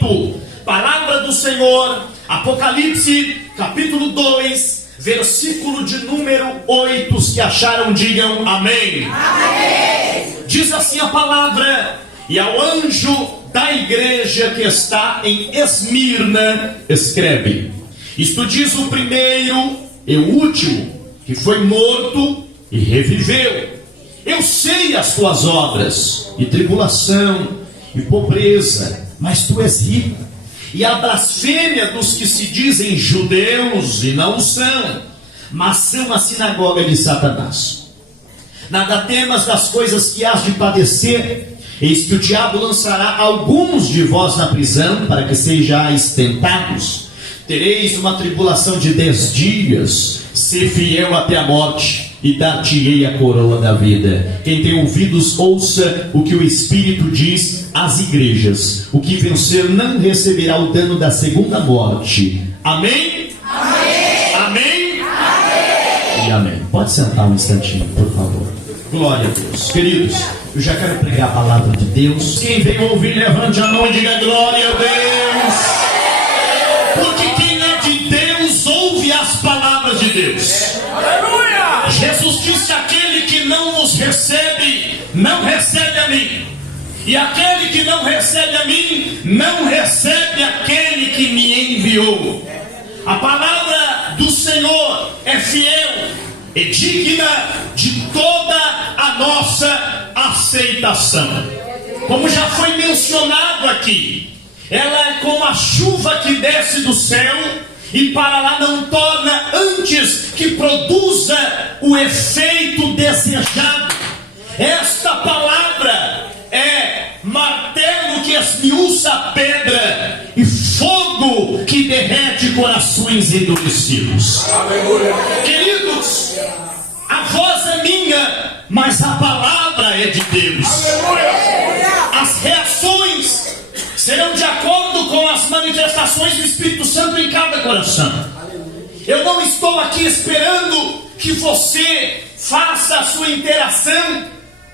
8. Palavra do Senhor, Apocalipse, capítulo 2, versículo de número 8. Os que acharam, digam amém. Amém. Diz assim a palavra: e ao anjo da igreja que está em Esmirna, escreve: isto diz o primeiro e o último, que foi morto e reviveu. Eu sei as tuas obras, e tribulação, e pobreza, mas tu és rico, e a blasfêmia dos que se dizem judeus e não são, mas são a sinagoga de Satanás. Nada temas das coisas que hás de padecer. Eis que o diabo lançará alguns de vós na prisão, para que sejais tentados. Tereis uma tribulação de 10 dias. Sê fiel até a morte, e dar-te-ei a coroa da vida. Quem tem ouvidos, ouça o que o Espírito diz às igrejas. O que vencer não receberá o dano da segunda morte. Amém? Amém. Amém? Amém. E amém. Pode sentar um instantinho, por favor. Glória a Deus. Queridos, eu já quero pregar a palavra de Deus. Quem vem ouvir, levante a mão e diga glória a Deus. Porque quem é de Deus, ouve as palavras de Deus. Aleluia. Jesus disse: aquele que não vos recebe, não recebe a mim. E aquele que não recebe a mim, não recebe aquele que me enviou. A palavra do Senhor é fiel e digna de toda a nossa aceitação. Como já foi mencionado aqui, ela é como a chuva que desce do céu e para lá não torna, antes que produza o efeito desejado. Esta palavra é martelo que esmiuça a pedra e fogo que derrete corações endurecidos. Aleluia. Queridos, a voz é minha, mas a palavra é de Deus. Aleluia. As reações serão de acordo com as manifestações do Espírito Santo em cada coração. Eu não estou aqui esperando que você faça a sua interação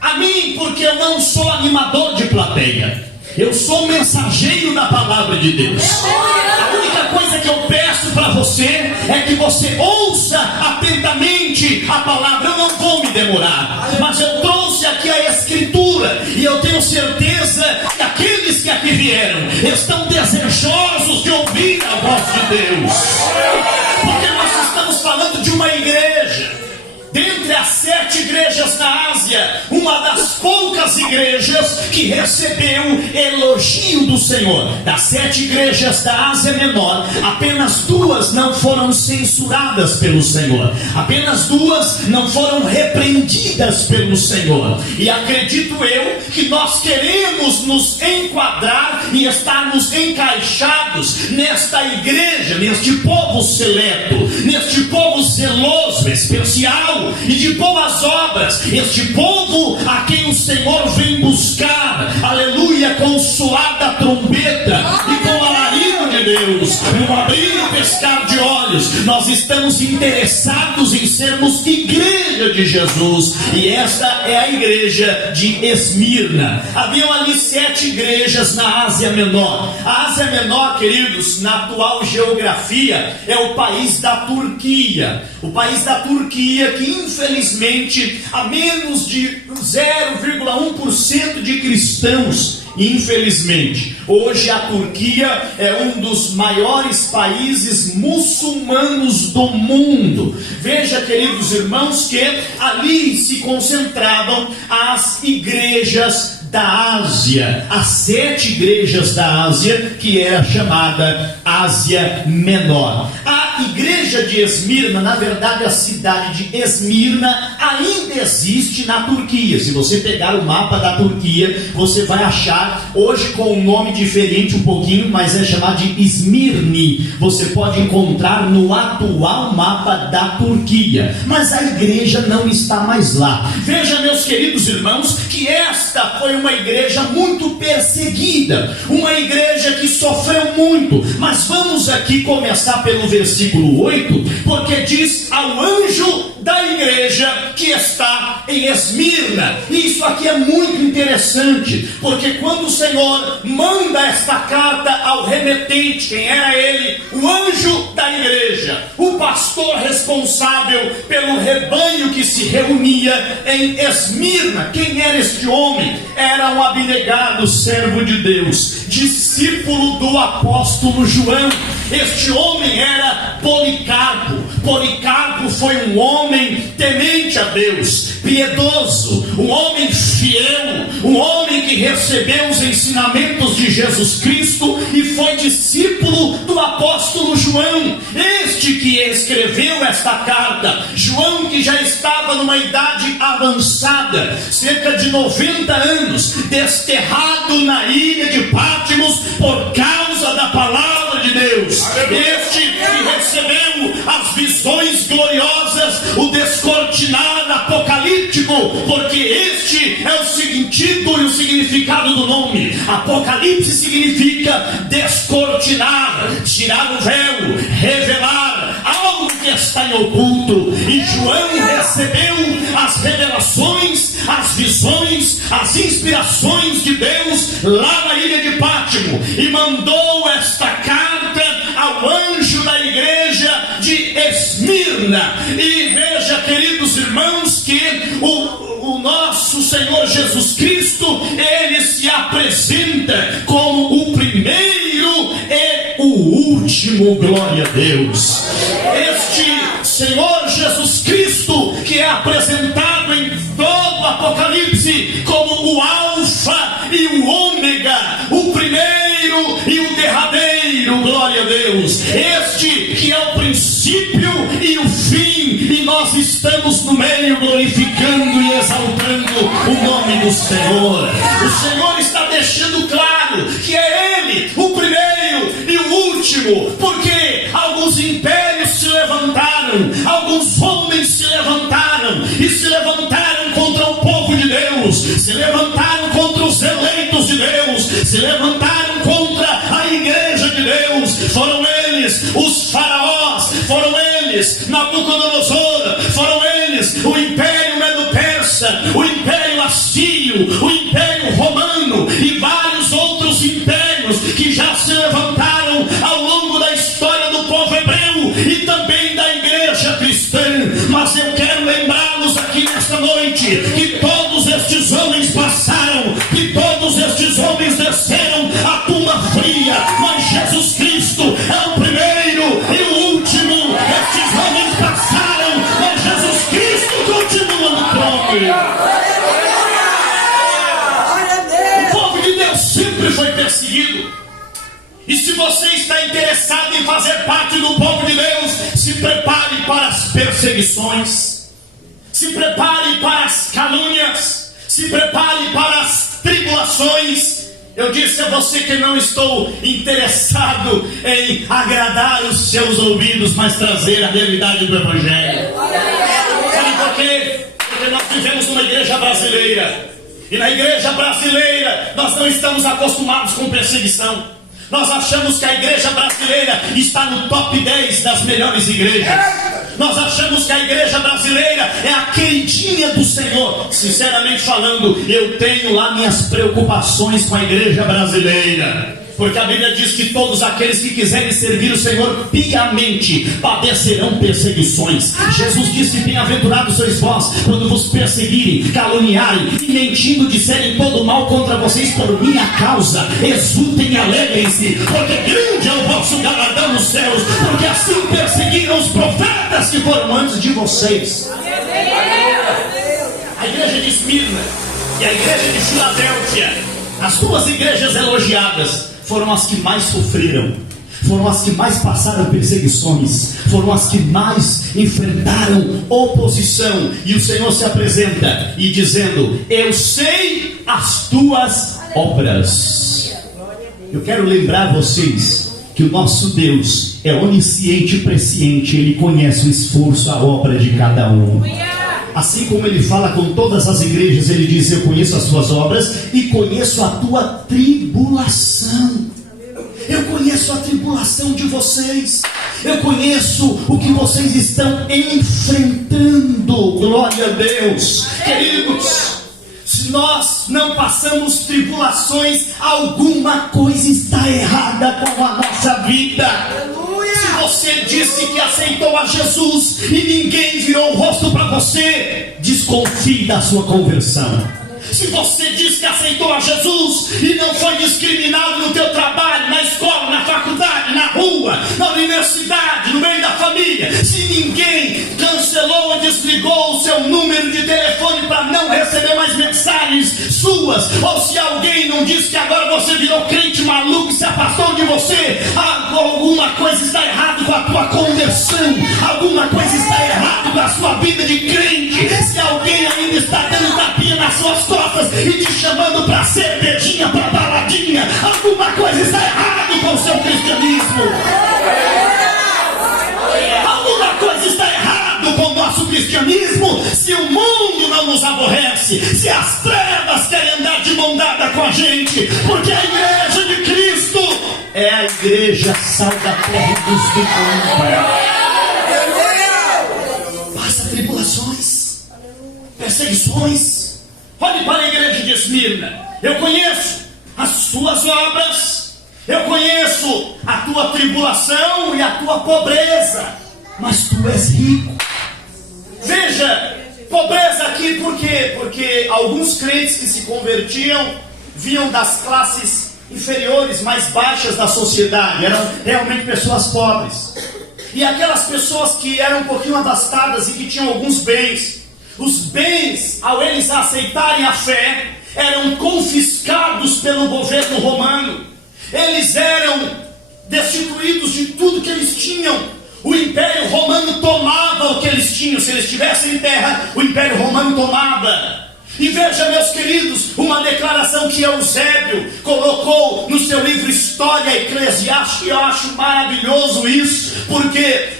a mim, porque eu não sou animador de plateia. Eu sou mensageiro da palavra de Deus. A única coisa que eu peço para você é que você ouça atentamente a palavra. Eu não vou me demorar, mas eu trouxe aqui a Escritura, e eu tenho certeza que aqueles que aqui vieram estão desejosos de ouvir a voz de Deus, porque nós estamos falando de uma igreja. Dentre as 7 igrejas na Ásia, uma das poucas igrejas que recebeu elogio do Senhor. Das 7 igrejas da Ásia Menor, apenas 2 não foram censuradas pelo Senhor. Apenas 2 não foram repreendidas pelo Senhor. E acredito eu que nós queremos nos enquadrar e estarmos encaixados nesta igreja, neste povo seleto, neste povo zeloso, especial e de boas obras, este povo a quem o Senhor vem buscar, aleluia, com o soar da trombeta e com o alarido de Deus, no abrir e pescar de olhos. Nós estamos interessados em sermos igreja de Jesus, e esta é a igreja de Esmirna. Haviam ali 7 igrejas na Ásia Menor. A Ásia Menor, queridos, na atual geografia, é o país da Turquia. O país da Turquia, que infelizmente há menos de 0,1% de cristãos. Infelizmente, hoje a Turquia é um dos maiores países muçulmanos do mundo. Veja, queridos irmãos, que ali se concentravam as igrejas da Ásia, as 7 igrejas da Ásia, que era chamada Ásia Menor. A igreja de Esmirna, na verdade a cidade de Esmirna ainda existe na Turquia. Se você pegar o mapa da Turquia, você vai achar hoje com um nome diferente um pouquinho, mas é chamado de Izmirni. Você pode encontrar no atual mapa da Turquia, mas a igreja não está mais lá. Veja, meus queridos irmãos, que esta foi uma igreja muito perseguida, uma igreja que sofreu muito. Mas vamos aqui começar pelo versículo 8, porque diz: ao anjo da igreja que está em Esmirna. E isso aqui é muito interessante, porque quando o Senhor manda esta carta ao remetente, quem era ele? O anjo da igreja, o pastor responsável pelo rebanho que se reunia em Esmirna. Quem era este homem? Era um abnegado servo de Deus, discípulo do apóstolo João. Este homem era Policarpo. Policarpo foi um homem temente a Deus, piedoso, um homem fiel, um homem que recebeu os ensinamentos de Jesus Cristo e foi discípulo do apóstolo João. Este que escreveu esta carta, João, que já estava numa idade avançada, cerca de 90 anos, desterrado na ilha de Patmos por causa da palavra de Deus. Este que recebeu as visões gloriosas, o descortinar apocalíptico, porque este é o sentido e o significado do nome. Apocalipse significa descortinar, tirar o véu, revelar algo que está em oculto. E João recebeu as revelações, as visões, as inspirações de Deus lá na ilha de Pátimo, e mandou esta carta ao anjo da igreja de Esmirna. E veja, queridos irmãos, que o nosso Senhor Jesus Cristo, ele se apresenta como o primeiro e o último. Glória a Deus. Este Senhor Jesus Cristo, que é apresentado em todo o Apocalipse como o Alfa e o Ômega, o primeiro e o derradeiro. Glória a Deus. Este que é o princípio e o fim, e nós estamos no meio glorificando e exaltando o nome do Senhor. O Senhor está deixando claro que é Ele o primeiro e o último, porque alguns impérios se levantaram, alguns homens se levantaram e se levantaram contra o povo de Deus, se levantaram contra os eleitos de Deus, se levantaram contra a igreja de Deus. Foram eles os faraós, foram eles Nabucodonosor, foram eles o império Medo-Persa, o império Assírio, o império Romano e vários outros impérios que já se levantaram ao longo da história do povo hebreu e também da igreja cristã. Mas eu quero lembrá-los aqui nesta noite que todos estes homens passaram, que todos estes homens desceram a tumba fria, mas Jesus Cristo é o primeiro e o último. Estes homens passaram, mas Jesus Cristo continua no trono. O povo de Deus sempre foi perseguido. E se você está interessado em fazer parte do povo de Deus, se prepare para as perseguições, se prepare para as calúnias, se prepare para as tribulações. Eu disse a você que não estou interessado em agradar os seus ouvidos, mas trazer a realidade do Evangelho. Sabe por quê? Porque nós vivemos numa igreja brasileira, e na igreja brasileira nós não estamos acostumados com perseguição. Nós achamos que a igreja brasileira está no top 10 das melhores igrejas. Nós achamos que a igreja brasileira é a queridinha do Senhor. Sinceramente falando, eu tenho lá minhas preocupações com a igreja brasileira, porque a Bíblia diz que todos aqueles que quiserem servir o Senhor piamente padecerão perseguições. Jesus disse: bem-aventurados sois vós quando vos perseguirem, caluniarem e mentindo disserem todo mal contra vocês por minha causa. Exultem e alegrem-se, porque grande é o vosso galardão nos céus, porque assim perseguiram os profetas que foram antes de vocês. A igreja de Esmirna e a igreja de Filadélfia, as duas igrejas elogiadas, foram as que mais sofreram, foram as que mais passaram perseguições, foram as que mais enfrentaram oposição. E o Senhor se apresenta e dizendo: eu sei as tuas obras. Eu quero lembrar vocês que o nosso Deus é onisciente e presciente. Ele conhece o esforço, a obra de cada um. Assim como ele fala com todas as igrejas, ele diz: eu conheço as tuas obras e conheço a tua tribulação. Eu conheço conheço a tribulação de vocês. Eu conheço o que vocês estão enfrentando. Glória a Deus. Queridos, se nós não passamos tribulações, alguma coisa está errada com a nossa vida. Se você disse que aceitou a Jesus e ninguém virou o rosto para você, desconfie da sua conversão. Se você diz que aceitou a Jesus e não foi discriminado no teu trabalho, na escola, na faculdade, na rua, na universidade, no meio da família, se ninguém cancelou ou desligou o seu número de telefone para não receber mais mensagens suas, ou se alguém não disse que agora você virou crente maluco e se afastou de você, alguma coisa está errada com a tua conversão, alguma coisa está errada com a sua vida de crente. Se alguém ainda está dando tapinha nas suas costas e te chamando para cervejinha, para baladinha, alguma coisa está errada com o seu cristianismo. Alguma coisa está errada com o nosso cristianismo. Se o mundo não nos aborrece, se as trevas querem andar de mão dada com a gente, porque a igreja de Cristo é a igreja sal da terra dos do mundo. Passa tribulações, perseguições. Olhe para a igreja de Esmirna. Eu conheço as suas obras, eu conheço a tua tribulação e a tua pobreza, mas tu és rico. Veja, pobreza aqui por quê? Porque alguns crentes que se convertiam vinham das classes inferiores, mais baixas da sociedade, eram realmente pessoas pobres. E aquelas pessoas que eram um pouquinho abastadas e que tinham alguns bens, os bens, ao eles aceitarem a fé, eram confiscados pelo governo romano. Eles eram destituídos de tudo que eles tinham. O Império Romano tomava o que eles tinham. Se eles tivessem em terra, o Império Romano tomava. E veja, meus queridos, uma declaração que Eusébio colocou no seu livro História Eclesiástica. Eu acho maravilhoso isso, porque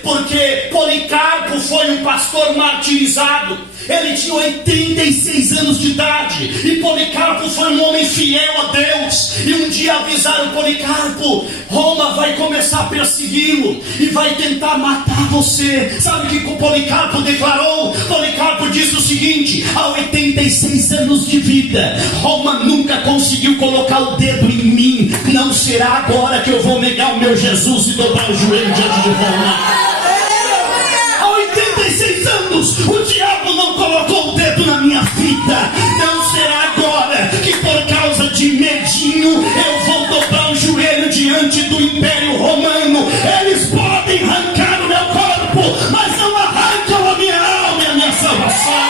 Policarpo foi um pastor martirizado. Ele tinha 86 anos de idade, e Policarpo foi um homem fiel a Deus. E um dia avisaram Policarpo: Roma vai começar a persegui-lo e vai tentar matar você. Sabe o que Policarpo declarou? Policarpo disse o seguinte: há 86 anos de vida, Roma nunca conseguiu colocar o dedo em mim. Não será agora que eu vou negar o meu Jesus e dobrar o joelho diante de Roma. 86 anos, o diabo não colocou o dedo na minha vida. Não será agora que por causa de medinho eu vou dobrar o joelho diante do Império Romano. Eles podem arrancar o meu corpo, mas não arrancam a minha alma e a minha salvação.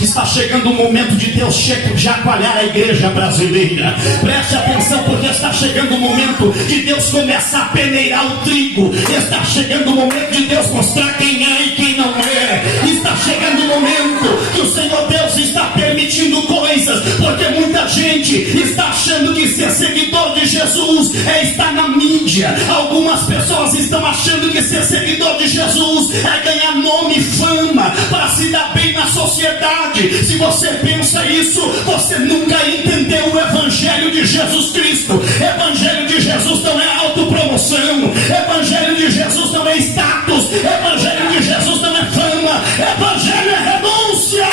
Está chegando o momento de Deus chacoalhar a igreja brasileira. Preste atenção, porque está chegando o momento de Deus começar a peneirar o trigo. Está chegando o momento de Deus mostrar quem é e quem não é. Está chegando o momento que o Senhor Deus está permitindo coisas, porque muita gente está achando que ser seguidor de Jesus é estar na mídia. Algumas pessoas estão achando que ser seguidor de Jesus é ganhar nome e fama para se dar bem na sociedade. Se você pensa isso, você nunca entendeu o Evangelho de Jesus Cristo. Evangelho de Jesus não é autopromoção. Evangelho de Jesus não é status. Evangelho de Jesus não é fama. Evangelho é renúncia.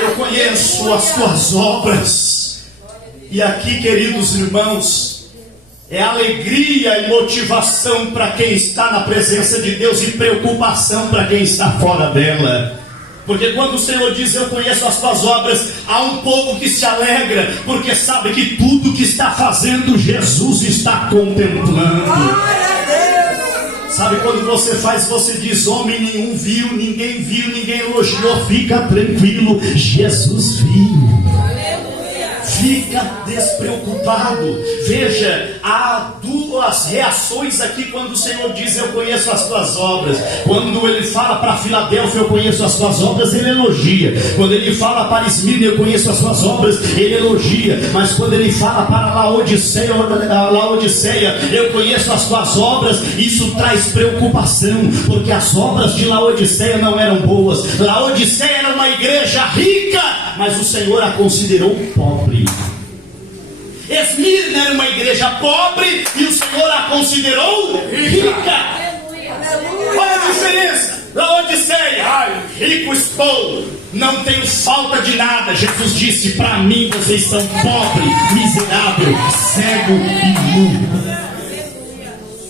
Eu conheço as tuas obras. E aqui, queridos irmãos, é alegria e motivação para quem está na presença de Deus e preocupação para quem está fora dela. Porque quando o Senhor diz: eu conheço as tuas obras, há um povo que se alegra, porque sabe que tudo que está fazendo, Jesus está contemplando. Sabe quando você faz, você diz: homem nenhum viu, ninguém elogiou. Fica tranquilo, Jesus viu. Fica despreocupado. Veja, há duas reações aqui quando o Senhor diz: eu conheço as tuas obras. Quando ele fala para Filadélfia: eu conheço as tuas obras, ele elogia. Quando ele fala para Esmirna: eu conheço as tuas obras, ele elogia. Mas quando ele fala para Laodiceia: eu conheço as tuas obras, isso traz preocupação, porque as obras de Laodiceia não eram boas. Laodiceia era uma igreja rica, mas o Senhor a considerou pobre. Esmirna era uma igreja pobre e o Senhor a considerou rica. Olha a diferença. Laodiceia: rico estou, não tenho falta de nada. Jesus disse: para mim vocês são pobre, miserável, cego e nu.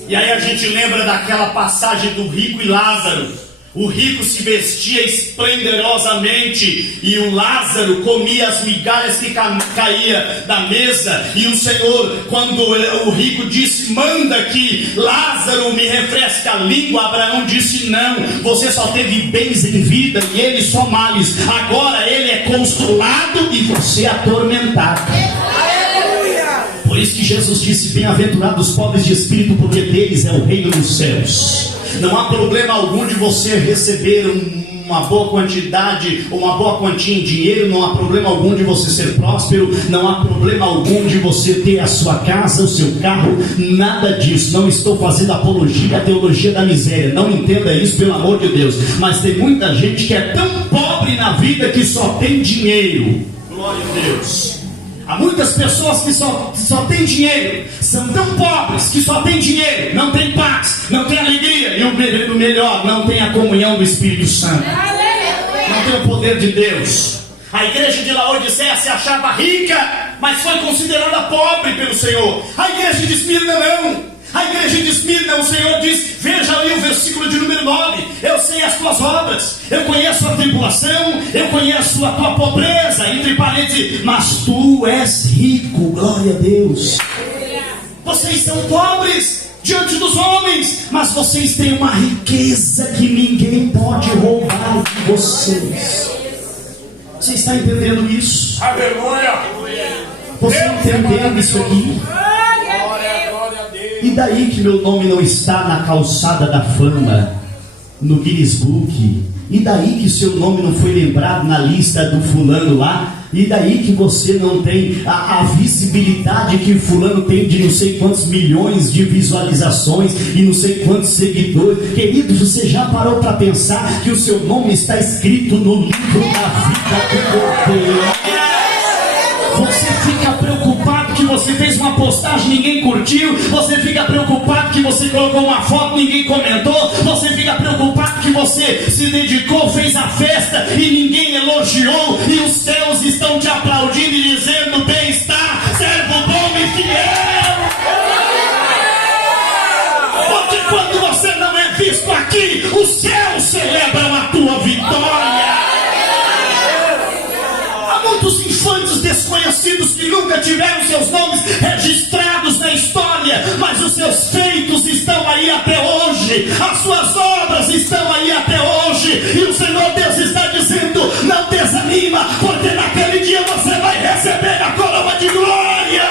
E aí a gente lembra daquela passagem do rico e Lázaro. O rico se vestia esplendorosamente e o Lázaro comia as migalhas que caía da mesa. E o Senhor, quando o rico disse: manda que Lázaro me refresque a língua, Abraão disse: não, você só teve bens em vida e ele só males. Agora ele é consolado e você atormentado. Por isso que Jesus disse: bem-aventurados os pobres de espírito, porque deles é o reino dos céus. Não há problema algum de você receber uma boa quantidade, uma boa quantia em dinheiro. Não há problema algum de você ser próspero. Não há problema algum de você ter a sua casa, o seu carro. Nada disso. Não estou fazendo apologia à teologia da miséria. Não entenda isso, pelo amor de Deus. Mas tem muita gente que é tão pobre na vida que só tem dinheiro. Glória a Deus. Há muitas pessoas que só têm dinheiro, são tão pobres que só têm dinheiro, não tem paz, não tem alegria, e o melhor, não tem a comunhão do Espírito Santo, não tem o poder de Deus. A igreja de Laodiceia se achava rica, mas foi considerada pobre pelo Senhor. A igreja de Esmirna não. A igreja de Esmirna, o Senhor diz: veja aí o versículo de número 9: eu sei as tuas obras, eu conheço a tribulação, eu conheço a tua pobreza, entre parênteses, mas tu és rico. Glória a Deus. Vocês são pobres diante dos homens, mas vocês têm uma riqueza que ninguém pode roubar de vocês. Você está entendendo isso? Aleluia! Você está entendendo isso aqui? E daí que meu nome não está na calçada da fama, no Guinness Book? E daí que seu nome não foi lembrado na lista do fulano lá? E daí que você não tem a visibilidade que fulano tem, de não sei quantos milhões de visualizações e não sei quantos seguidores? Querido, você já parou para pensar que o seu nome está escrito no livro da vida do Deus? Você fica preocupado que você fez uma postagem, ninguém curtiu. Você fica preocupado que você colocou uma foto, ninguém comentou. Você fica preocupado que você se dedicou, fez a festa e ninguém elogiou. E os céus estão te aplaudindo e dizendo: bem está, servo bom e fiel. Porque quando você não é visto aqui, os céus celebram a tua vitória. Muitos infantes desconhecidos que nunca tiveram seus nomes registrados na história, mas os seus feitos estão aí até hoje, as suas obras estão aí até hoje, e o Senhor Deus está dizendo: não desanima, porque naquele dia você vai receber a coroa de glória.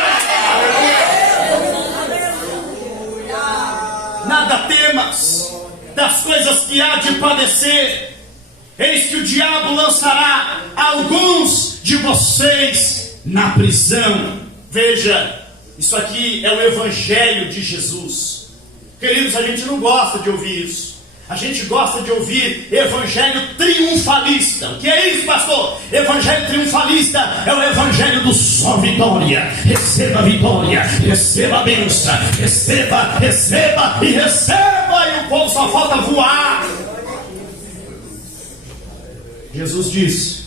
Nada temas das coisas que há de padecer. Eis que o diabo lançará alguns de vocês na prisão. Veja, isso aqui é o evangelho de Jesus. Queridos, a gente não gosta de ouvir isso. A gente gosta de ouvir evangelho triunfalista. O que é isso, pastor? Evangelho triunfalista é o evangelho do só vitória. Receba a vitória, receba a bênção, receba e receba. E o povo só falta voar. Jesus disse: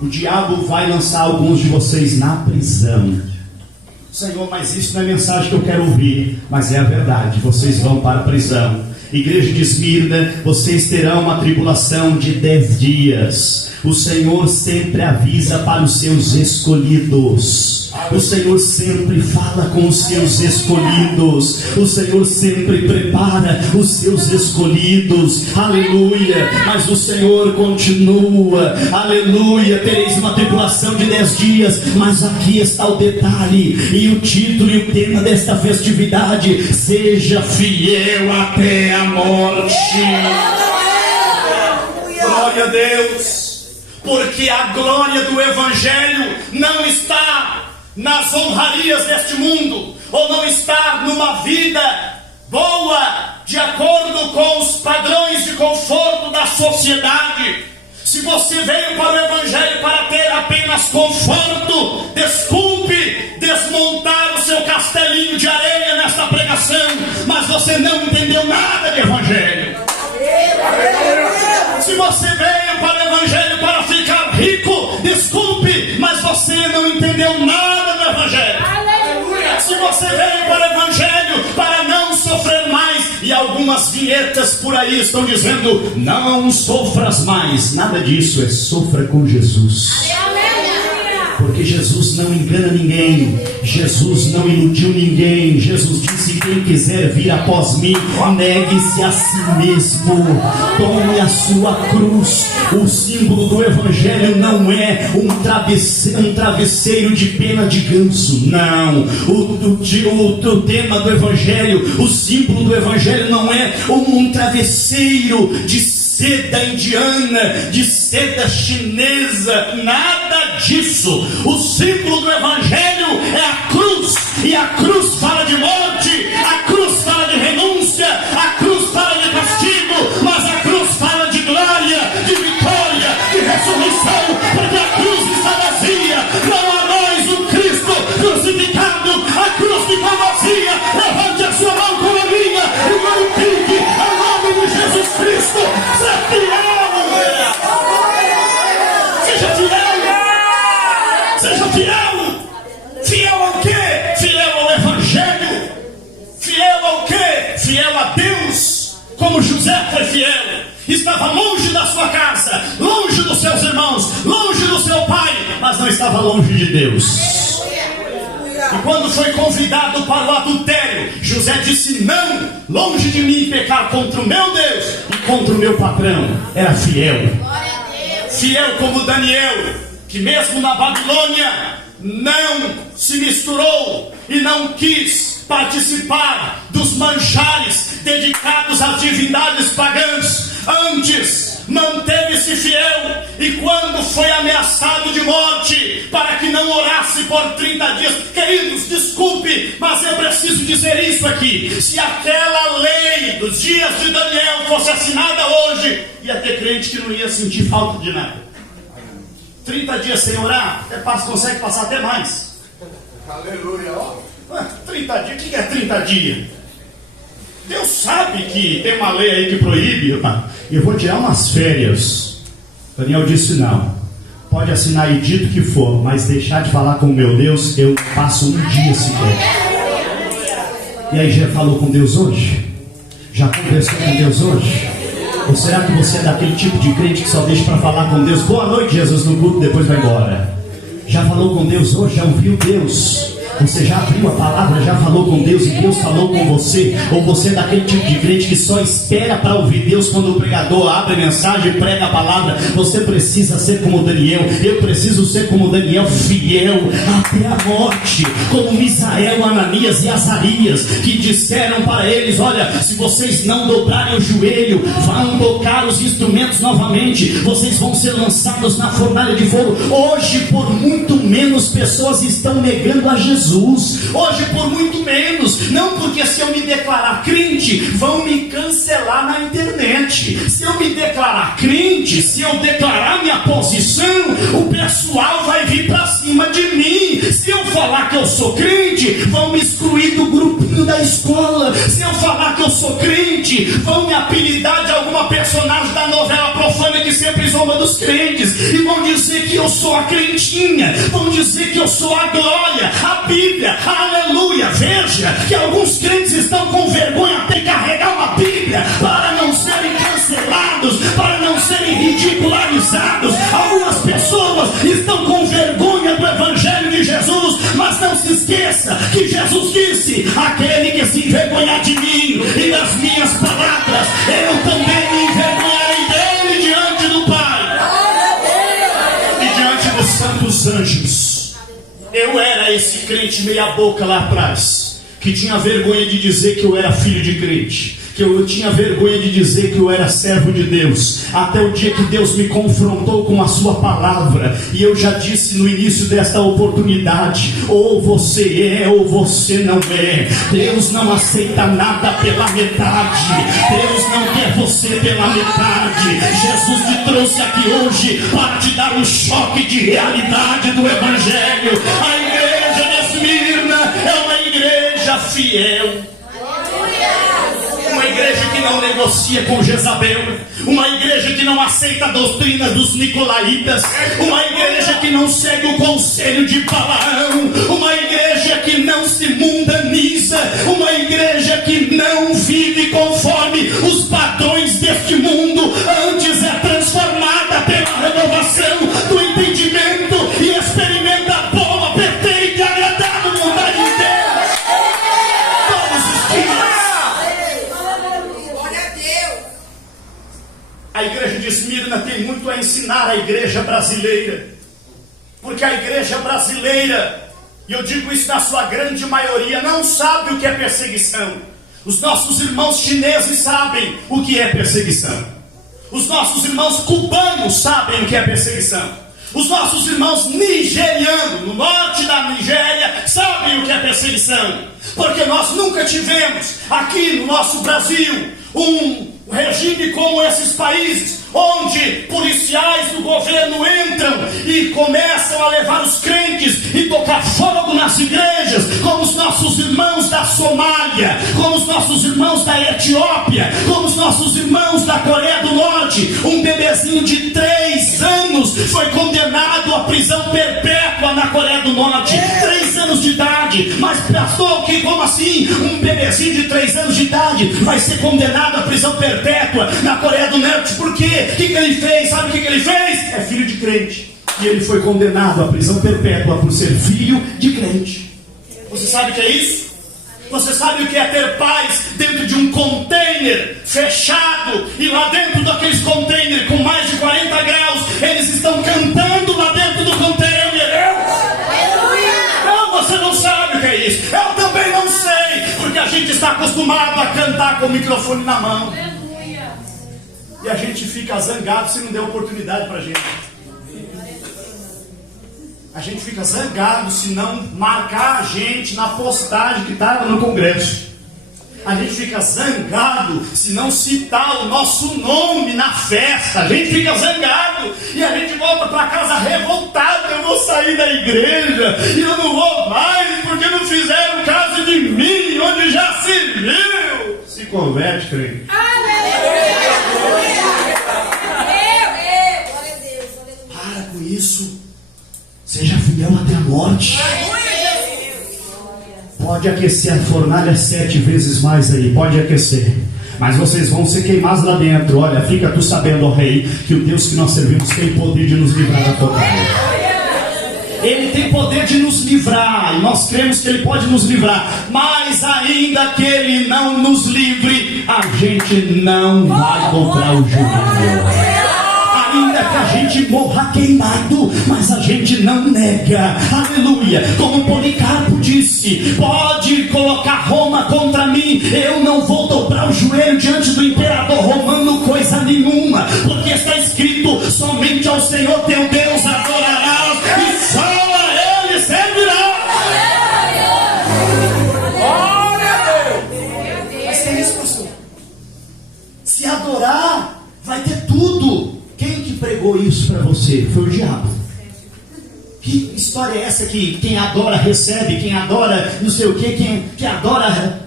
o diabo vai lançar alguns de vocês na prisão. Senhor, mas isso não é mensagem que eu quero ouvir. Mas é a verdade, vocês vão para a prisão. Igreja de Esmirna, vocês terão uma tribulação de 10 dias. O Senhor sempre avisa para os seus escolhidos. O Senhor sempre fala com os seus escolhidos. O Senhor sempre prepara os seus escolhidos. Aleluia. Mas o Senhor continua. Aleluia. Tereis uma tribulação de 10 dias. Mas aqui está o detalhe. E o título e o tema desta festividade: seja fiel até a morte. Glória a Deus. Porque a glória do Evangelho não está nas honrarias deste mundo, ou não está numa vida boa, de acordo com os padrões de conforto da sociedade. Se você veio para o Evangelho para ter apenas conforto, desculpe desmontar o seu castelinho de areia nesta pregação, mas você não entendeu nada de Evangelho. Se você veio para o Evangelho para ficar rico, desculpe, mas você não entendeu nada do Evangelho. Se você veio para o Evangelho para não sofrer mais, e algumas vinhetas por aí estão dizendo: não sofras mais. Nada disso, é sofra com Jesus. Porque Jesus não engana ninguém, Jesus não iludiu ninguém. Jesus disse: quem quiser vir após mim, negue-se a si mesmo, tome a sua cruz. O símbolo do Evangelho não é um travesseiro de pena de ganso, não. O tema do Evangelho, o símbolo do Evangelho não é um travesseiro de seda indiana, de seda chinesa, nada disso. O símbolo do Evangelho é a cruz, e a cruz fala de morte, a cruz fala de renúncia, a cruz fala de castigo, mas a cruz fala de glória, de vitória, de ressurreição, porque a cruz está vazia. Não há mais um Cristo crucificado, a cruz ficou vazia. Levante a sua mão com a minha e glorifique o nome de Jesus Cristo. Seja fiel. Seja fiel. Fiel ao quê? Fiel ao Evangelho. Fiel ao quê? Fiel a Deus. Como José foi fiel. Estava longe da sua casa, longe dos seus irmãos, longe do seu pai, mas não estava longe de Deus. E quando foi convidado para o adultério, José disse: não, longe de mim pecar contra o meu Deus e contra o meu patrão. Era fiel. Fiel como Daniel, que mesmo na Babilônia não se misturou e não quis participar dos manjares dedicados às divindades pagãs. Antes manteve-se fiel, e quando foi ameaçado de morte, para que não orasse por 30 dias. Queridos, desculpe, mas eu preciso dizer isso aqui: se aquela lei dos dias de Daniel fosse assinada hoje, ia ter crente que não ia sentir falta de nada. 30 dias sem orar, consegue passar até mais. Aleluia. 30 dias, o que é 30 dias? Deus sabe que tem uma lei aí que proíbe. Eu vou tirar umas férias. Daniel disse: não, pode assinar aí dito que for, mas deixar de falar com o meu Deus, eu não passo um dia sequer. E aí, já falou com Deus hoje? Já conversou com Deus hoje? Ou será que você é daquele tipo de crente que só deixa para falar com Deus? Boa noite, Jesus, no culto, depois vai embora. Já falou com Deus hoje? Já ouviu Deus? Você já abriu a palavra, já falou com Deus e Deus falou com você? Ou você é daquele tipo de crente que só espera para ouvir Deus quando o pregador abre a mensagem e prega a palavra? Você precisa ser como Daniel. Eu preciso ser como Daniel, fiel até a morte, como Misael, Ananias e Azarias, que disseram para eles: olha, se vocês não dobrarem o joelho, vão tocar os instrumentos novamente, vocês vão ser lançados na fornalha de fogo. Hoje, por muito menos pessoas estão negando a Jesus. Hoje, por muito menos. Não porque se eu me declarar crente, vão me cancelar na internet. Se eu me declarar crente, se eu declarar minha posição, o pessoal vai vir para cima de mim. Se eu falar que eu sou crente, vão me excluir do grupinho da escola. Se eu falar que eu sou crente, vão me apelidar de alguma personagem da novela profana que sempre zomba dos crentes, e vão dizer que eu sou a crentinha, vão dizer que eu sou a glória, a Bíblia, aleluia. Veja que alguns crentes estão com vergonha de carregar uma Bíblia para não serem cancelados, para não serem ridicularizados. Algumas pessoas estão com vergonha do Evangelho de Jesus, mas se esqueça que Jesus disse: aquele que se envergonhar de mim e das minhas palavras, eu também me envergonharei dele diante do Pai e diante dos santos anjos. Eu era esse crente meia boca lá atrás, que tinha vergonha de dizer que eu era filho de crente, que eu tinha vergonha de dizer que eu era servo de Deus, até o dia que Deus me confrontou com a sua palavra, e eu já disse no início desta oportunidade: ou você é ou você não é. Deus não aceita nada pela metade, Deus não quer você pela metade. Jesus te trouxe aqui hoje para te dar um choque de realidade do Evangelho. A igreja de Esmirna é uma igreja fiel, uma igreja que não negocia com Jezabel, uma igreja que não aceita a doutrina dos nicolaítas, uma igreja que não segue o conselho de Balaão, uma igreja que não se mundaniza, uma igreja que não vive conforme os padrões deste mundo, antes é transformada pela renovação do entendimento e experimenta a boa, perfeita e agradável vontade de Deus todos os dias. A igreja de Esmirna tem muito a ensinar à igreja brasileira, porque a igreja brasileira, e eu digo isso na sua grande maioria, não sabe o que é perseguição. Os nossos irmãos chineses sabem o que é perseguição, os nossos irmãos cubanos sabem o que é perseguição, os nossos irmãos nigerianos, no norte da Nigéria, sabem o que é perseguição, porque nós nunca tivemos aqui no nosso Brasil um regime como esses países, onde policiais do governo entram e começam a levar os crentes e tocar fogo nas igrejas, como os nossos irmãos da Somália, como os nossos irmãos da Etiópia, como os nossos irmãos da Coreia do Norte. Um bebezinho de 3 anos foi condenado à prisão perpétua na Coreia do Norte, 3 anos de idade. Mas pastor, como assim? Um bebezinho de 3 anos de idade vai ser condenado à prisão perpétua na Coreia do Norte? Por quê? O que ele fez? Sabe o que ele fez? É filho de crente, e ele foi condenado à prisão perpétua por ser filho de crente. Você sabe o que é isso? Você sabe o que é ter paz dentro de um container fechado, e lá dentro daqueles containers com mais de 40 graus, eles estão cantando lá dentro do container? Não, você não sabe o que é isso. Eu também não sei, porque a gente está acostumado a cantar com o microfone na mão. E a gente fica zangado se não der oportunidade pra gente. A gente fica zangado se não marcar a gente na postagem que estava no congresso. A gente fica zangado se não citar o nosso nome na festa. A gente fica zangado e a gente volta para casa revoltado. Eu vou sair da igreja e eu não vou mais porque não fizeram caso de mim, onde já se viu. Se converte, crente. Para com isso. Seja fiel até a morte. Pode aquecer a fornalha 7 vezes mais aí, pode aquecer, mas vocês vão ser queimados lá dentro. Olha, fica tu sabendo, ó rei, que o Deus que nós servimos tem poder de nos livrar da fornalha. Ele tem poder de nos livrar, e nós cremos que Ele pode nos livrar, mas ainda que Ele não nos livre, a gente não vai dobrar o joelho. Ainda que a gente morra queimado, mas a gente não nega, aleluia. Como Policarpo disse: pode colocar Roma contra mim, eu não vou dobrar o joelho diante do imperador romano coisa nenhuma, porque está escrito: somente ao Senhor teu Deus adorarás e só a Ele servirá. Glória a Deus. Mas tem isso, pastor. Se adorar, vai ter tudo. Quem que pregou isso para você? Foi o diabo. Que história é essa que quem adora recebe, quem adora não sei o que, quem adora...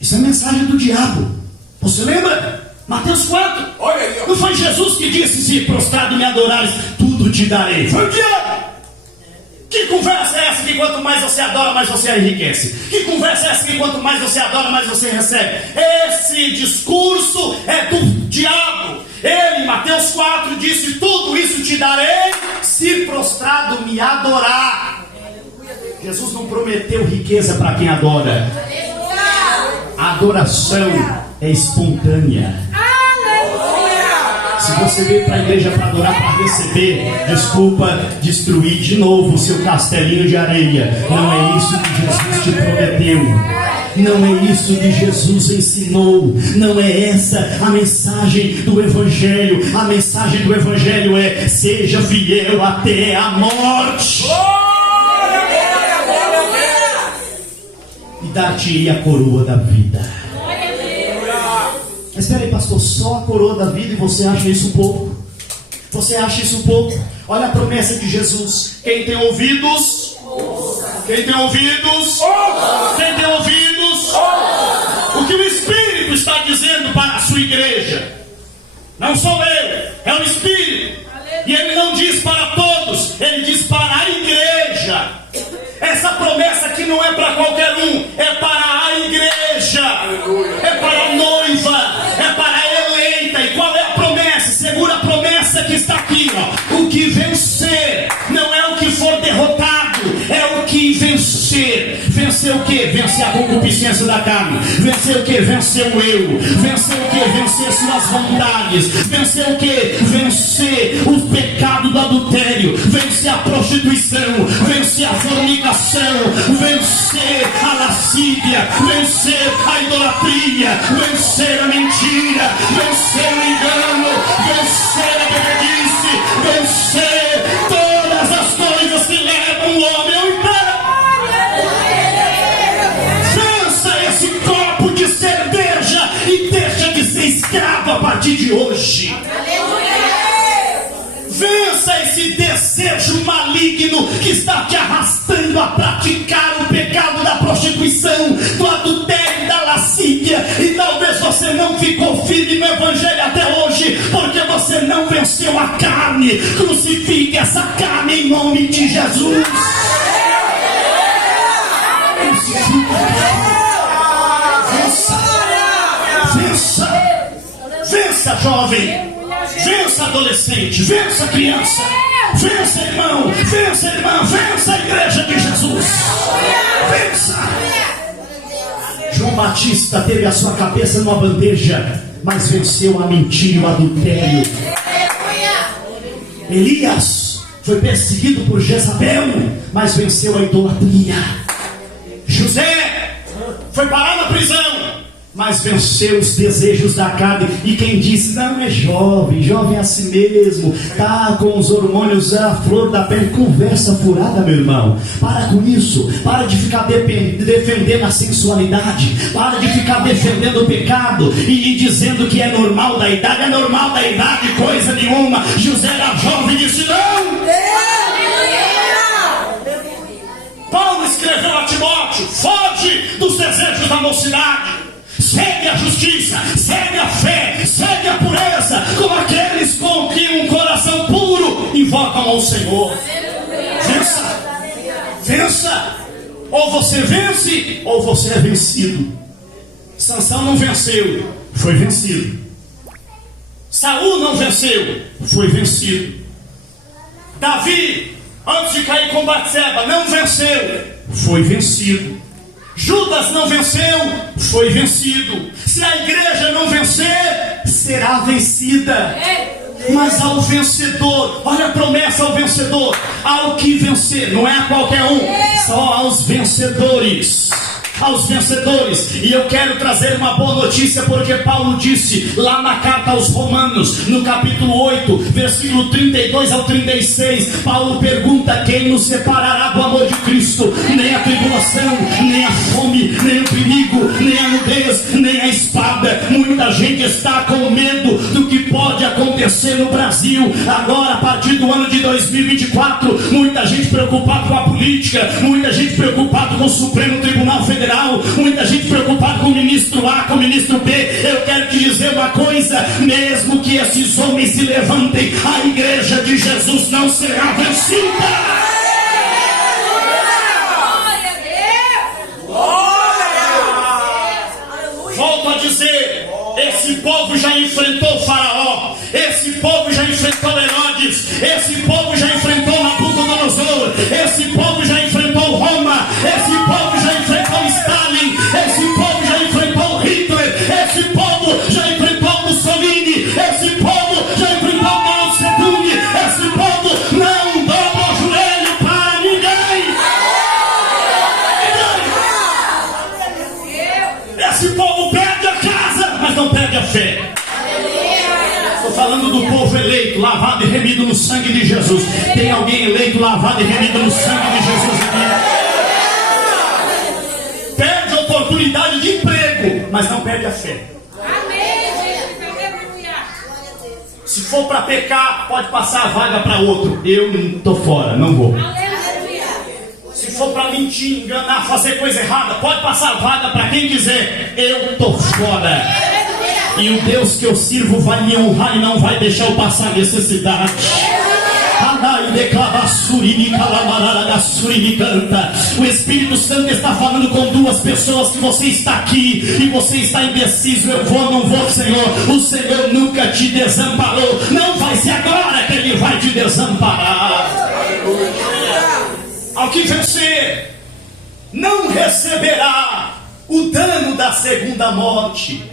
Isso é mensagem do diabo. Você lembra? Mateus 4. Olha aí, ó. Não foi Jesus que disse: se prostrado me adorares, tudo te darei? Foi o diabo. Que conversa é essa que quanto mais você adora, mais você enriquece? Que conversa é essa que quanto mais você adora, mais você recebe? Esse discurso é do diabo. Ele, em Mateus 4, disse: tudo isso te darei se prostrado me adorar. Jesus não prometeu riqueza para quem adora. A adoração é espontânea. Se você veio para a igreja para adorar, para receber, desculpa destruir de novo o seu castelinho de areia. Não é isso que Jesus te prometeu. Não é isso que Jesus ensinou. Não é essa a mensagem do Evangelho. A mensagem do Evangelho é: seja fiel até a morte, e dar-te-ei a coroa da vida. Mas espera aí, pastor, só a coroa da vida e você acha isso pouco? Você acha isso pouco? Olha a promessa de Jesus: quem tem ouvidos, quem tem ouvidos, quem tem ouvidos, o que o Espírito está dizendo para a sua igreja. Não sou eu, é o Espírito. E ele não diz para todos, ele diz para a igreja. Essa promessa aqui não é para qualquer um, é para a igreja, é para a noiva, é para a eleita. E qual é a promessa? Segura a promessa que está aqui, ó. O que vencer não é o que for derrotado, é o que vencer. Vencer o que? Vencer a concupiscência da carne. Vencer o que? Vencer o eu. Vencer o que? Vencer suas vontades. Vencer o que? Vencer o pecado do adultério. Vencer a prostituição. Vencer a fornicação. Vencer a lascívia. Vencer a idolatria. Vencer a mentira. Vencer o engano. Vencer a bebedice. Vencer todas as coisas que levam o homem ao inferno. Esse copo de cerveja e deixa de ser escravo a partir de hoje. Vença esse desejo maligno que está te arrastando a praticar o pecado da prostituição, do adultério, da lascívia. E talvez você não ficou firme no Evangelho até hoje porque você não venceu a carne. Crucifique essa carne em nome de Jesus. Vença, jovem. Vença, adolescente. Vença, criança. Vença, irmão. Vença, irmã. Vença, a igreja de Jesus. Vença. João Batista teve a sua cabeça numa bandeja, mas venceu a mentira e o adultério. Elias foi perseguido por Jezabel, mas venceu a idolatria. José foi parar na prisão, mas venceu os desejos da carne. E quem disse, não, é jovem, jovem é assim mesmo, tá com os hormônios à flor da pele. Conversa furada, meu irmão. Para com isso. Para de ficar defendendo a sensualidade. Para de ficar defendendo o pecado e dizendo que é normal da idade. É normal da idade, coisa nenhuma. José era jovem e disse não. Paulo escreveu a Timóteo: foge dos desejos da mocidade. Segue a justiça, segue a fé, segue a pureza, como aqueles com que um coração puro invocam ao Senhor. Vença, vença. Ou você vence, ou você é vencido. Sansão não venceu, foi vencido. Saul não venceu, foi vencido. Davi, antes de cair com Batseba, não venceu, foi vencido. Judas não venceu, foi vencido. Se a igreja não vencer, será vencida. Mas ao vencedor, olha a promessa ao vencedor: ao que vencer, não é a qualquer um, só aos vencedores. Aos vencedores. E eu quero trazer uma boa notícia, porque Paulo disse lá na carta aos Romanos, no capítulo 8, versículo 32 ao 36, Paulo pergunta: quem nos separará do amor de Cristo? Nem a tribulação, nem a fome, nem o perigo, nem a nudez, nem a espada. Muita gente está com medo do que pode acontecer no Brasil agora, a partir do ano de 2024. Muita gente preocupada com a política, muita gente preocupada com o Supremo Tribunal Federal, muita gente preocupada com o ministro A, com o ministro B. Eu quero te dizer uma coisa: mesmo que esses homens se levantem, a igreja de Jesus não será vencida. Volto a dizer, esse povo já enfrentou Faraó, esse povo já enfrentou Herodes, esse povo já enfrentou Nabucodonosor, esse povo já enfrentou Roma, fé. Estou falando do povo eleito, lavado e remido no sangue de Jesus. Tem alguém eleito, lavado e remido no sangue de Jesus aqui? Perde a oportunidade de emprego, mas não perde a fé. Se for para pecar, pode passar a vaga para outro. Eu não estou fora, não vou. Se for para mentir, enganar, fazer coisa errada, pode passar a vaga para quem quiser. Eu estou fora. E o Deus que eu sirvo vai me honrar e não vai deixar eu passar necessidade. O Espírito Santo está falando com duas pessoas. Que você está aqui e você está indeciso. Eu vou, não vou, Senhor. O Senhor nunca te desamparou. Não vai ser agora que Ele vai te desamparar. Ao que vencer, não receberá o dano da segunda morte.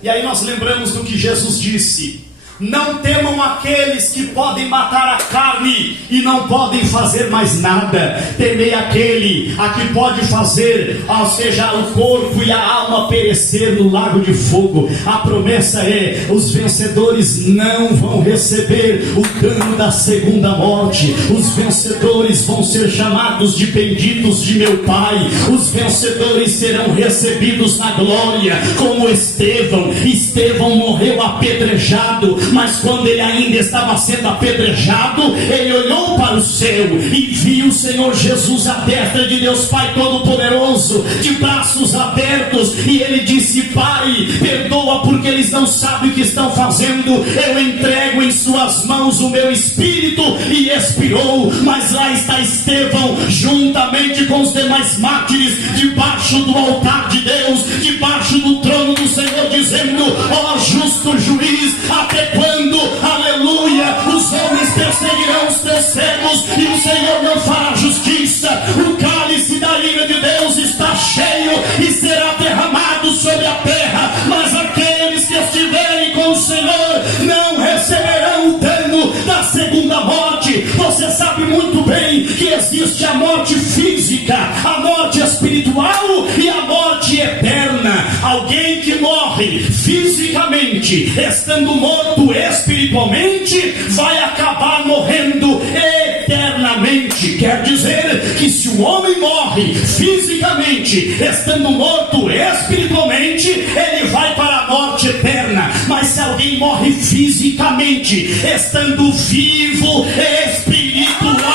E aí nós lembramos do que Jesus disse: não temam aqueles que podem matar a carne e não podem fazer mais nada. Temei aquele a que pode fazer, ou seja, o corpo e a alma perecer no lago de fogo. A promessa é: os vencedores não vão receber o dano da segunda morte. Os vencedores vão ser chamados de benditos de meu Pai. Os vencedores serão recebidos na glória, como Estevão. Estevão morreu apedrejado, mas quando ele ainda estava sendo apedrejado, ele olhou para o céu e viu o Senhor Jesus à destra de Deus Pai Todo-Poderoso, de braços abertos, e ele disse: Pai, perdoa porque eles não sabem o que estão fazendo. Eu entrego em suas mãos o meu espírito. E expirou. Mas lá está Estevão, juntamente com os demais mártires, debaixo do altar de Deus, debaixo do trono do Senhor, dizendo: ó justo juiz, até quando, aleluia, os homens perseguirão os teus servos e o Senhor não fará justiça? O cálice da ira de Deus está cheio e será derramado sobre a terra, mas aqueles que estiverem com o Senhor não receberão o dano da segunda morte. Você sabe muito bem que existe a morte física, a morte espiritual e a morte eterna. Alguém que morre fisicamente, estando morto espiritualmente, vai acabar morrendo eternamente. Quer dizer que se o homem morre fisicamente, estando morto espiritualmente, ele vai para a morte eterna. Mas se alguém morre fisicamente, estando vivo espiritualmente,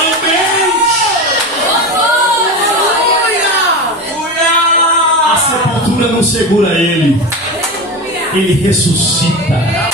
a sepultura não segura ele. Ele ressuscita.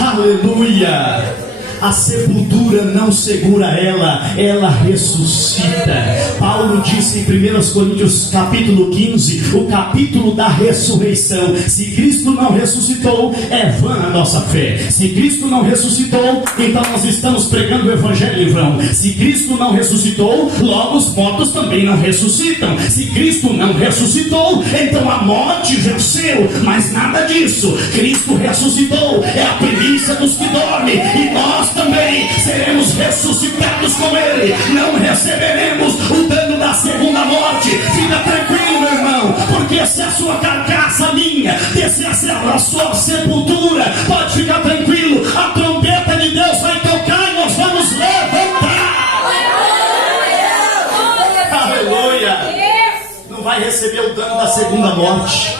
Aleluia. A sepultura não segura ela, ela ressuscita. Paulo disse em 1 Coríntios capítulo 15, o capítulo da ressurreição: se Cristo não ressuscitou, é vã a nossa fé. Se Cristo não ressuscitou, então nós estamos pregando o evangelho em vão. Se Cristo não ressuscitou, logo os mortos também não ressuscitam. Se Cristo não ressuscitou, então a morte venceu. Mas nada disso. Cristo ressuscitou, é a primícia dos que dormem, e nós também seremos ressuscitados com Ele. Não receberemos o dano da segunda morte. Fica tranquilo, meu irmão, porque se a sua carcaça minha descer a sua sepultura, pode ficar tranquilo, a trombeta de Deus vai tocar e nós vamos levantar. Aleluia. Não vai receber o dano da segunda morte.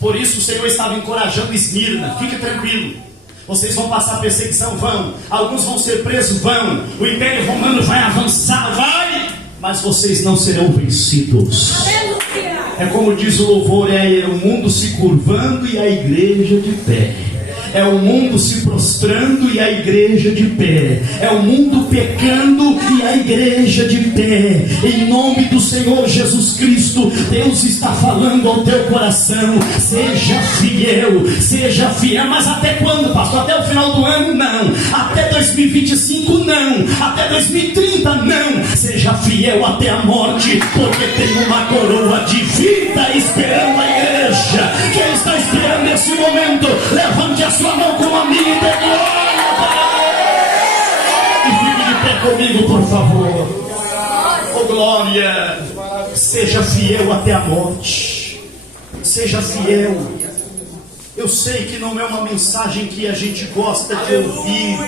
Por isso o Senhor estava encorajando Esmirna: fique tranquilo. Vocês vão passar perseguição? Vão. Alguns vão ser presos? Vão. O Império Romano vai avançar? Vai. Mas vocês não serão vencidos. É como diz o louvor: é o mundo se curvando e a igreja de pé. É o mundo se prostrando e a igreja de pé. É o mundo pecando e a igreja de pé. Em nome do Senhor Jesus Cristo, Deus está falando ao teu coração: seja fiel, seja fiel. Mas até quando, pastor? Até o final do ano? Não. Até 2025? Não. Até 2030? Não. Seja fiel até a morte, porque tem uma coroa de vida esperando a igreja. Quem está esperando nesse momento, levante a sua mão com a minha e dê glória para Ele. E fique de pé comigo, por favor. Oh glória. Seja fiel até a morte. Seja fiel. Eu sei que não é uma mensagem que a gente gosta de ouvir,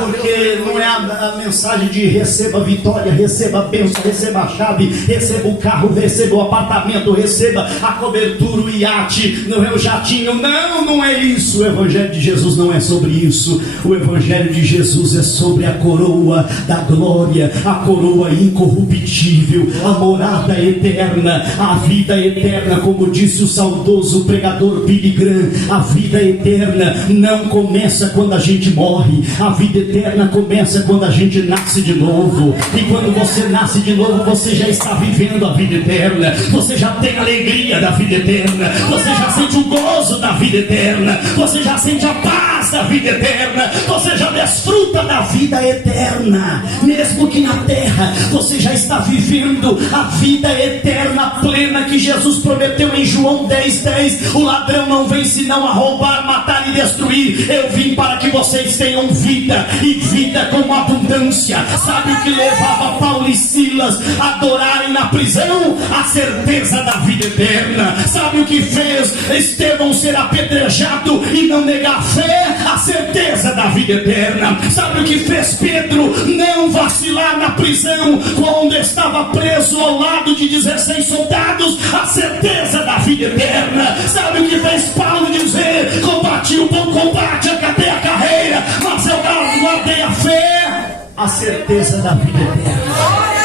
porque não é a mensagem de receba vitória, receba a bênção, receba a chave, receba o carro, receba o apartamento, receba a cobertura, o iate, não é o jatinho. Não é isso. O Evangelho de Jesus não é sobre isso. O Evangelho de Jesus é sobre a coroa da glória, a coroa incorruptível, a morada eterna, a vida eterna, como disse o saudoso pregador Billy Graham. A vida eterna não começa quando a gente morre. A vida eterna começa quando a gente nasce de novo. E quando você nasce de novo, você já está vivendo a vida eterna. Você já tem a alegria da vida eterna. Você já sente o gozo da vida eterna. Você já sente a paz da vida eterna. Você já desfruta da vida eterna. Mesmo que na terra você já está vivendo a vida eterna plena que Jesus prometeu em João 10:10. O ladrão não vem senão a roubar, matar e destruir. Eu vim para que vocês tenham vida, e vida com abundância. Sabe o que levava Paulo e Silas a adorarem na prisão? A certeza da vida eterna. Sabe o que fez Estevão ser apedrejado e não negar a fé? A certeza da vida eterna. Sabe o que fez Pedro não vacilar na prisão, quando estava preso ao lado de 16 soldados? A certeza da vida eterna. Sabe o que fez Paulo dizer: combati o bom combate, acabei a carreira, mas eu guardei a fé? A certeza da vida eterna.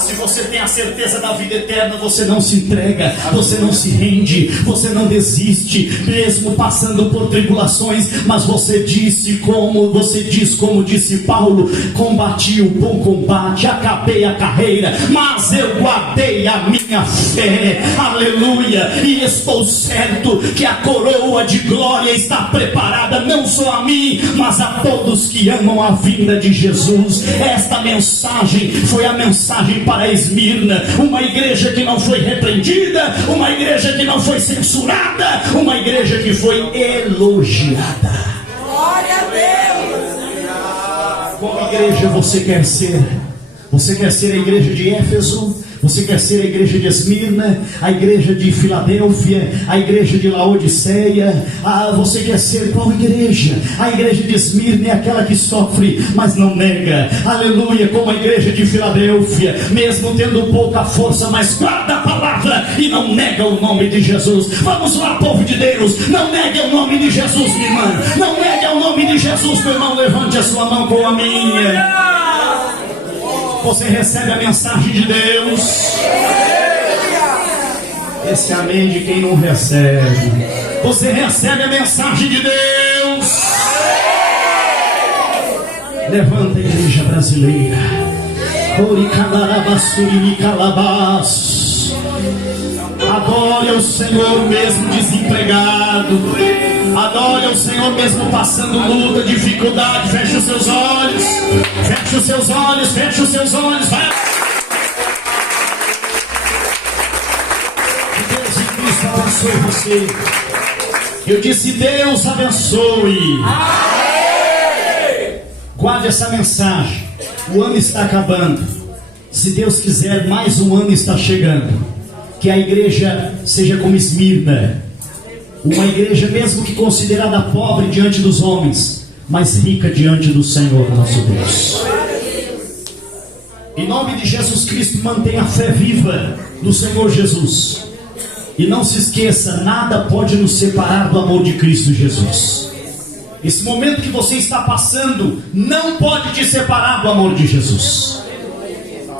Se você tem a certeza da vida eterna, você não se entrega, você não se rende, você não desiste, mesmo passando por tribulações. Mas você diz como disse Paulo: combati o bom combate, acabei a carreira, mas eu guardei a minha fé. Aleluia. E estou certo que a coroa de glória está preparada não só a mim, mas a todos que amam a vinda de Jesus. Esta mensagem foi a mensagem para Esmirna, uma igreja que não foi repreendida, uma igreja que não foi censurada, uma igreja que foi elogiada. Glória a Deus. Qual igreja você quer ser? Você quer ser a igreja de Éfeso? Você quer ser a igreja de Esmirna, a igreja de Filadélfia, a igreja de Laodiceia? Você quer ser qual igreja? A igreja de Esmirna é aquela que sofre, mas não nega. Aleluia. Como a igreja de Filadélfia, mesmo tendo pouca força, mas guarda a palavra e não nega o nome de Jesus. Vamos lá, povo de Deus, não negue o nome de Jesus, minha irmã. Não negue o nome de Jesus, meu irmão. Levante a sua mão com a minha. Você recebe a mensagem de Deus. Esse amém de quem não recebe. Você recebe a mensagem de Deus. Levanta a igreja brasileira. Adore ao Senhor mesmo desempregado. Adore ao Senhor mesmo passando luta, dificuldade. Feche os seus olhos. Feche os seus olhos. Feche os seus olhos. Vai. Que Deus em Cristo abençoe você. Eu disse: Deus abençoe. Guarde essa mensagem. O ano está acabando. Se Deus quiser, mais um ano está chegando. Que a igreja seja como Esmirna, uma igreja mesmo que considerada pobre diante dos homens, mas rica diante do Senhor nosso Deus. Em nome de Jesus Cristo, mantenha a fé viva no Senhor Jesus. E não se esqueça, nada pode nos separar do amor de Cristo Jesus. Esse momento que você está passando não pode te separar do amor de Jesus.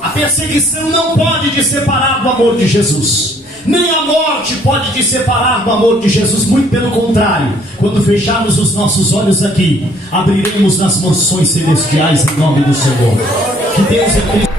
A perseguição não pode te separar do amor de Jesus. Nem a morte pode te separar do amor de Jesus. Muito pelo contrário, quando fecharmos os nossos olhos aqui, abriremos nas mansões celestiais em nome do Senhor. Que Deus é Cristo.